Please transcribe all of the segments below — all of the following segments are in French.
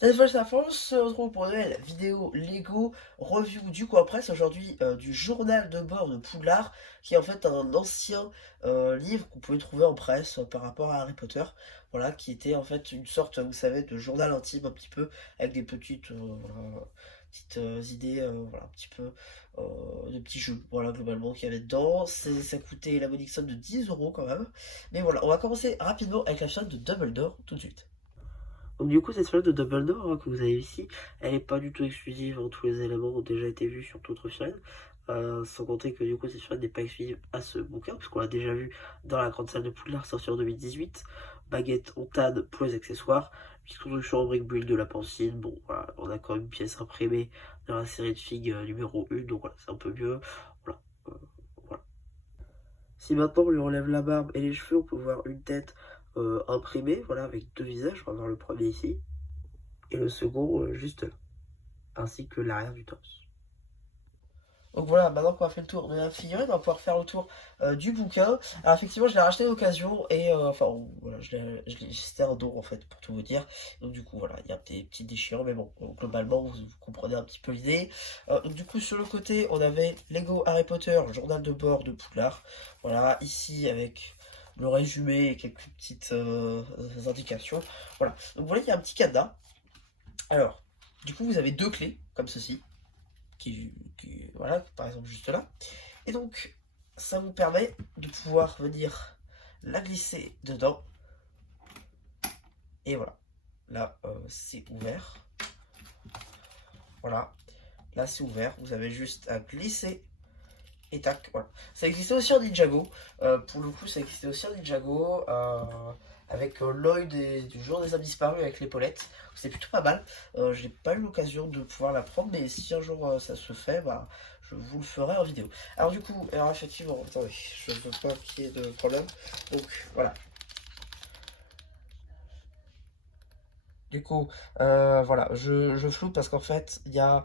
Cette fois, ça on se retrouve pour une nouvelle vidéo Lego review du Coin Presse aujourd'hui du journal de bord de Poudlard, qui est en fait un ancien livre qu'on pouvait trouver en presse par rapport à Harry Potter, voilà, qui était en fait une sorte, vous savez, de journal intime un petit peu, avec des petites, idées, voilà, un petit peu de petits jeux, voilà, globalement, qu'il y avait dedans. Ça coûtait la modique somme de 10 € quand même. Mais voilà, on va commencer rapidement avec la chaîne de Dumbledore tout de suite. Donc du coup, cette fenêtre de Dumbledore que vous avez ici, elle n'est pas du tout exclusive, hein. Tous les éléments ont déjà été vus sur d'autres chaînes. Sans compter que du coup, cette fenêtre n'est pas exclusive à ce bouquin, puisqu'on l'a déjà vu dans la grande salle de Poudlard sortie en 2018. Baguette Ontade pour les accessoires. Petite construction en briques bulle de la Pancine. Bon, voilà, on a quand même une pièce imprimée dans la série de figues numéro 1, donc voilà, c'est un peu mieux. Voilà. euh, voilà. Si maintenant on lui enlève la barbe et les cheveux, on peut voir une tête imprimée, voilà, avec deux visages. On va voir le premier ici et le second juste là, ainsi que l'arrière du torse. Donc voilà, maintenant qu'on a fait le tour de la figurine, on va pouvoir faire le tour du bouquin. Alors effectivement, je l'ai racheté d'occasion et enfin voilà, c'était un don en fait pour tout vous dire. Donc du coup voilà, il y a des petits déchirants, mais bon, globalement vous comprenez un petit peu l'idée. Donc du coup sur le côté, on avait Lego Harry Potter, journal de bord de Poudlard. Voilà, ici avec le résumé et quelques petites indications. Voilà, donc vous voyez, il y a un petit cadenas. Alors, du coup, vous avez deux clés, comme ceci, voilà, par exemple juste là. Et donc, ça vous permet de pouvoir venir la glisser dedans. Et voilà, là, c'est ouvert. Voilà, là, c'est ouvert. Vous avez juste à glisser et tac, voilà. Ça existait aussi en Ninjago. Pour le coup, ça existait aussi en Ninjago. Avec l'œil du jour des âmes disparues avec l'épaulette. C'est plutôt pas mal. J'ai pas eu l'occasion de pouvoir la prendre, mais si un jour ça se fait, bah, je vous le ferai en vidéo. Alors du coup, alors effectivement, attendez, je veux pas qu'il y ait de problème. Donc voilà. Du coup, voilà, je floute parce qu'en fait, il y a,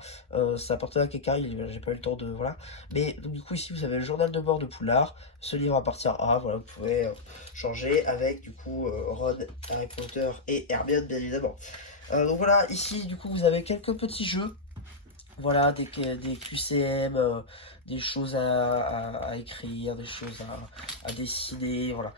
ça appartenait à quelqu'un, j'ai pas eu le temps de, voilà. Mais donc, du coup, ici, vous avez le journal de bord de Poudlard. Ce livre appartient à, voilà, vous pouvez changer avec, du coup, Ron, Harry Potter et Hermione, bien évidemment. Donc voilà, ici, du coup, vous avez quelques petits jeux, voilà, des QCM, des choses à écrire, des choses à dessiner, voilà.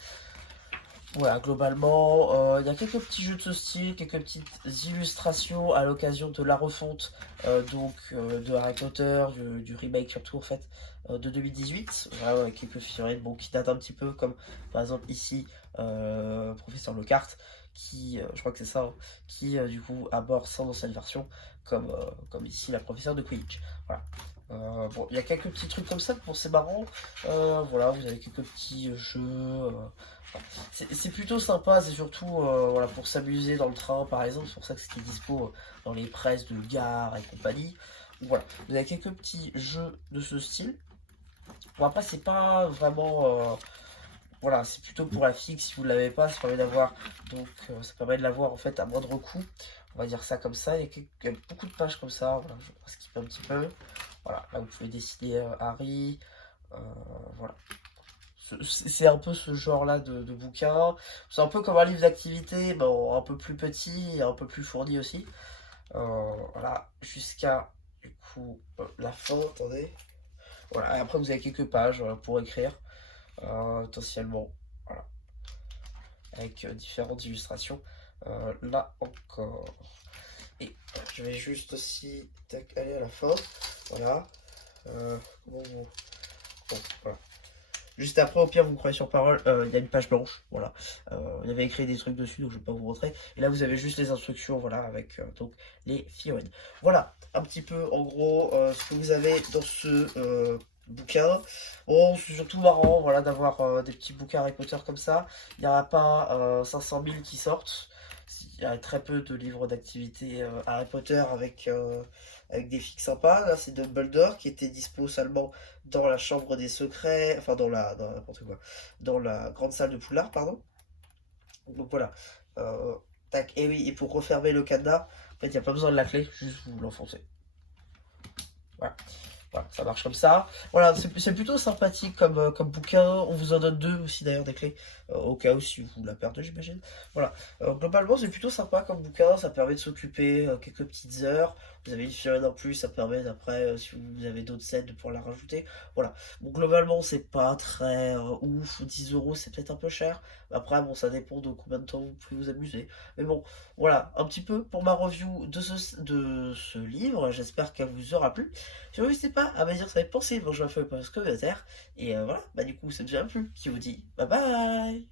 Voilà, globalement, il y a quelques petits jeux de ce style, quelques petites illustrations à l'occasion de la refonte de Harry Potter, du remake surtout en fait, de 2018. Voilà, avec quelques figurines bon, qui datent un petit peu, comme par exemple ici, Professeur Lockhart, qui, je crois que c'est ça, hein, qui du coup aborde son ancienne version, comme ici la professeure de Quidditch. Voilà. Bon, il y a quelques petits trucs comme ça, bon, c'est marrant. Voilà, vous avez quelques petits jeux. C'est plutôt sympa, c'est surtout voilà, pour s'amuser dans le train par exemple, c'est pour ça que c'était dispo dans les presses de gare et compagnie. Donc, voilà, vous avez quelques petits jeux de ce style. Bon après c'est pas vraiment voilà, c'est plutôt pour la figue si vous ne l'avez pas, ça permet d'avoir donc ça permet de l'avoir en fait à moindre coût. On va dire ça comme ça, il y a beaucoup de pages comme ça, voilà, je vais skipper un petit peu. Voilà, là vous pouvez dessiner Harry, euh, voilà. C'est un peu ce genre-là de bouquin. C'est un peu comme un livre d'activité, mais un peu plus petit et un peu plus fourni aussi. Voilà, jusqu'à du coup la fin, attendez. Voilà, et après vous avez quelques pages voilà, pour écrire, potentiellement. Voilà, avec différentes illustrations. Là encore. Et je vais juste aussi tac, aller à la fin. Voilà. Comment vous. Bon, voilà. Juste après, au pire, vous croyez sur parole, il y a une page blanche, voilà. Il y avait écrit des trucs dessus, donc je ne vais pas vous montrer. Et là, vous avez juste les instructions, voilà, avec donc les figurines. Voilà, un petit peu, en gros, ce que vous avez dans ce bouquin. Bon, c'est surtout marrant, voilà, d'avoir des petits bouquins Harry Potter comme ça. Il n'y aura pas 500 000 qui sortent. Il y a très peu de livres d'activité Harry Potter avec des figues sympas. Là, c'est Dumbledore qui était dispo seulement dans la chambre des secrets, enfin n'importe quoi, dans la grande salle de Poudlard, pardon. Donc voilà. Euh, Tac, et oui, et pour refermer le cadenas, en fait, il n'y a pas besoin de la clé, juste vous l'enfoncez. Voilà. Voilà, ça marche comme ça. Voilà, c'est plutôt sympathique comme bouquin. On vous en donne 2 aussi d'ailleurs des clés, au cas où si vous la perdez, j'imagine. Voilà, globalement c'est plutôt sympa comme bouquin, ça permet de s'occuper quelques petites heures. Vous avez une figurine en plus, ça permet d'après, si vous avez d'autres sets, de pouvoir la rajouter. Voilà, bon globalement c'est pas très ouf, 10 euros c'est peut-être un peu cher. Après bon ça dépend de combien de temps vous pouvez vous amuser. Mais bon, voilà, un petit peu pour ma review de ce livre, j'espère qu'elle vous aura plu. Si vous n'hésitez pas à me dire ce que vous avez pensé, bon je me fais pas ce commentaire. Et voilà, bah du coup c'est déjà plu, qui vous dit bye bye.